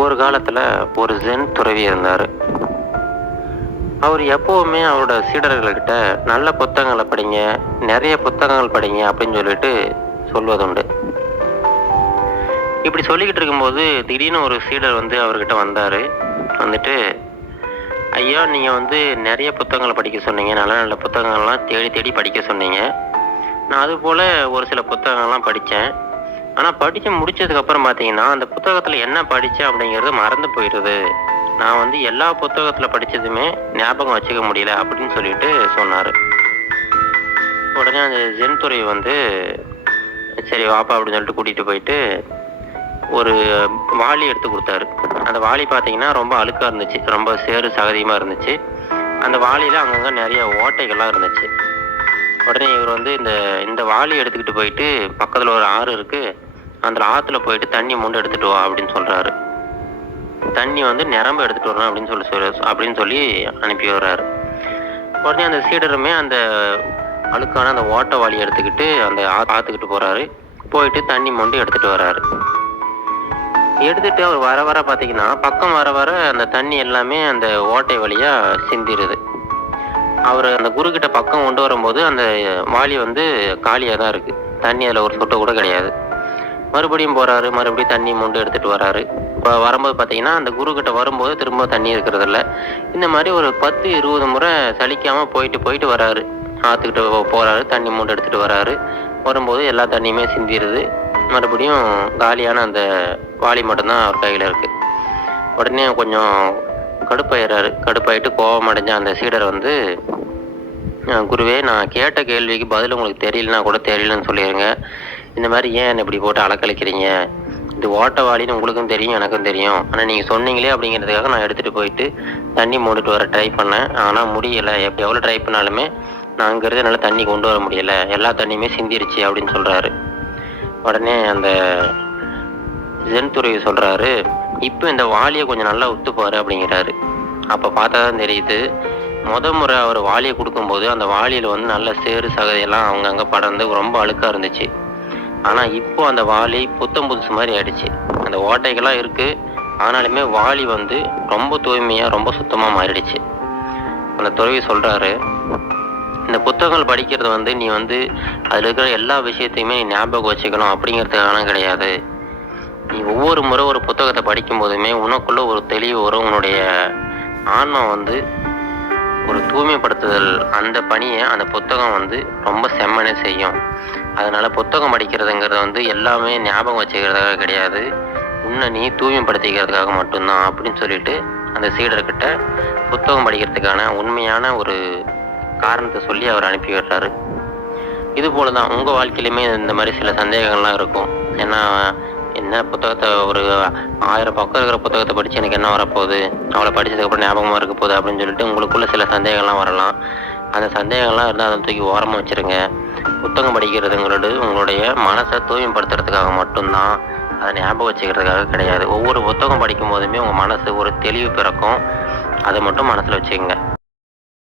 ஒரு காலத்தில் ஒரு ஜென் துறவி இருந்தார். அவர் எப்போவுமே அவரோட சீடர்கள்கிட்ட நல்ல புத்தகங்களை படிங்க நிறைய புத்தகங்கள் படிங்க அப்படின்னு சொல்லிட்டு சொல்வதுண்டு இப்படி சொல்லிக்கிட்டு இருக்கும்போது திடீர்னு ஒரு சீடர் வந்து அவர்கிட்ட வந்தார். வந்துட்டு ஐயா நீங்கள் வந்து நிறைய புத்தகங்களை படிக்க சொன்னீங்க நல்ல நல்ல புத்தகங்கள்லாம் தேடி தேடி படிக்க சொன்னீங்க. நான் அதுபோல் ஒரு சில புத்தகங்கள்லாம் படித்தேன் ஆனால் படித்து முடிச்சதுக்கப்புறம் பார்த்தீங்கன்னா அந்த புத்தகத்தில் என்ன படித்தேன் அப்படிங்கிறது மறந்து போயிடுது. நான் வந்து எல்லா புத்தகத்தில் படித்ததுமே ஞாபகம் வச்சுக்க முடியல அப்படின்னு சொல்லிட்டு சொன்னார். உடனே அந்த ஜென் துறை வந்து சரி வாப்பா அப்படின்னு சொல்லிட்டு கூட்டிகிட்டு போயிட்டு ஒரு வாளி எடுத்து கொடுத்தாரு. அந்த வாளி பார்த்தீங்கன்னா ரொம்ப அழுக்காக இருந்துச்சு. ரொம்ப சேறு சகதியமாக இருந்துச்சு. அந்த வாளியில் அங்கங்கே நிறைய ஓட்டைகள்லாம் இருந்துச்சு. தலைவர் வந்து இந்த இந்த வாளி எடுத்துக்கிட்டு போயிட்டு பக்கத்தில் ஒரு ஆறு இருக்குது அந்த ஆற்றுல போயிட்டு தண்ணி மூண்டு எடுத்துகிட்டு வா அப்படின்னு சொல்கிறாரு தண்ணி வந்து நிரம்ப எடுத்துகிட்டு வரணும் அப்படின்னு சொல்லி சொல்லி அப்படின்னு சொல்லி அனுப்பி வர்றாரு. உடனே அந்த சீடருமே அந்த அழுக்கான அந்த ஓட்ட வாளி எடுத்துக்கிட்டு அந்த ஆற்றுக்கிட்டு ஆத்துக்கிட்டு போகிறாரு போயிட்டு தண்ணி மொண்டு எடுத்துகிட்டு வர்றாரு. எடுத்துகிட்டு அவர் வர வர பார்த்தீங்கன்னா பக்கம் வர வர அந்த தண்ணி எல்லாமே அந்த ஓட்டை வழியாக சிந்திடுது அவர் அந்த குரு கிட்ட பக்கம் கொண்டு வரும்போது அந்த வாளி வந்து காலியாக தான் இருக்குது தண்ணி அதில் ஒரு சொட்டை கூட கிடையாது. மறுபடியும் போகிறாரு மறுபடியும் தண்ணி மொண்டு எடுத்துகிட்டு வராரு. இப்போ வரும்போது பார்த்தீங்கன்னா அந்த குரு கிட்ட வரும்போது திரும்ப தண்ணி இருக்கிறதில்ல. இந்த மாதிரி ஒரு பத்து இருபது முறை சலிக்காமல் போயிட்டு போயிட்டு வராரு. ஆற்றுக்கிட்ட போகிறாரு தண்ணி மூண்டு எடுத்துகிட்டு வராரு. வரும்போது எல்லா தண்ணியுமே சிந்திடுது மறுபடியும் காலியான அந்த வாளி மட்டும்தான் அவர் கையில் இருக்குது உடனே கொஞ்சம் கடுப்பாயிடுறாரு கடுப்பாயிட்டு கோபம் அடைஞ்ச அந்த சீடர் வந்து குருவே நான் கேட்ட கேள்விக்கு பதில் உங்களுக்கு தெரியலனா கூட தெரியலன்னு சொல்லிடுங்க இந்த மாதிரி ஏன் என்னை இப்படி போட்டு அலக்கழிக்கிறீங்க? இது ஓட்டவாளின்னு உங்களுக்கும் தெரியும் எனக்கும் தெரியும். ஆனால் நீங்கள் சொன்னீங்களே அப்படிங்கிறதுக்காக நான் எடுத்துகிட்டு போயிட்டு தண்ணி மூடிட்டு வர ட்ரை பண்ணேன். ஆனால் முடியலை. எப்படி எவ்வளோ ட்ரை பண்ணாலுமே நான் அங்கேருந்து என்னால் தண்ணி கொண்டு வர முடியலை. எல்லா தண்ணியுமே சிந்திருச்சு அப்படின்னு சொல்கிறாரு உடனே அந்த ஜென்துறை சொல்கிறாரு இப்போ இந்த வாளியை கொஞ்சம் நல்லா ஒத்துப்பாரு அப்படிங்கிறாரு. அப்போ பார்த்தா தான் தெரியுது முத முறை அவர் வாளியை கொடுக்கும்போது அந்த வாளியில் வந்து நல்ல சேறு சகதியெல்லாம் அங்கங்கே படர்ந்து ரொம்ப அழுக்காக இருந்துச்சு. ஆனால் இப்போ அந்த வாளி புத்தம் புதுசு மாதிரி ஆயிடுச்சு. அந்த ஓட்டைகள்லாம் இருக்குது ஆனாலுமே வாளி வந்து ரொம்ப தூய்மையாக ரொம்ப சுத்தமாக மாறிடுச்சு. அந்த துறவி சொல்கிறாரு இந்த புத்தகங்கள் படிக்கிறது வந்து நீ வந்து அதில் இருக்கிற எல்லா விஷயத்தையுமே நீ ஞாபகம் வச்சுக்கணும். அப்படிங்கிறதுக்கான கிடையாது. நீ ஒவ்வொரு முறை ஒரு புத்தகத்தை படிக்கும் போதுமே உனக்குள்ள ஒரு தெளிவு வரும். உன்னுடைய ஆன்மா வந்து ஒரு தூய்மைப்படுத்துதல் அந்த பணியை அந்த புத்தகம் வந்து ரொம்ப செம்மனே செய்யும். அதனால் புத்தகம் படிக்கிறதுங்கிறது வந்து எல்லாமே ஞாபகம் வச்சுக்கிறதுக்காக கிடையாது. உன்னை நீ தூய்மைப்படுத்திக்கிறதுக்காக மட்டும்தான் அப்படின்னு சொல்லிட்டு அந்த சீடர்கிட்ட புத்தகம் படிக்கிறதுக்கான உண்மையான ஒரு காரணத்தை சொல்லி அவர் அனுப்பி விடுறாரு. இது போல தான் உங்கள் வாழ்க்கையிலுமே இந்த மாதிரி சில சந்தேகங்கள்லாம் இருக்கும். ஏன்னா என்ன புத்தகத்தை ஒரு ஆயிரம் பக்கம் இருக்கிற புத்தகத்தை படித்து எனக்கு என்ன வரப்போகுது? அவளை படித்ததுக்கப்புறம் ஞாபகமாக இருக்க போகுது அப்படின்னு சொல்லிட்டு உங்களுக்குள்ள சில சந்தேகம்லாம் வரலாம். அந்த சந்தேகம்லாம் இருந்தால் அதை தூக்கி ஓரமாக வச்சுருங்க. புத்தகம் படிக்கிறதுங்கிறது உங்களுடைய மனசை தூய்மைப்படுத்துறதுக்காக மட்டும்தான். அதை ஞாபகம் வச்சுக்கிறதுக்காக கிடையாது. ஒவ்வொரு புத்தகம் படிக்கும் போதுமே உங்கள் மனசு ஒரு தெளிவு பிறக்கும். அதை மட்டும் மனசில் வச்சுக்கோங்க.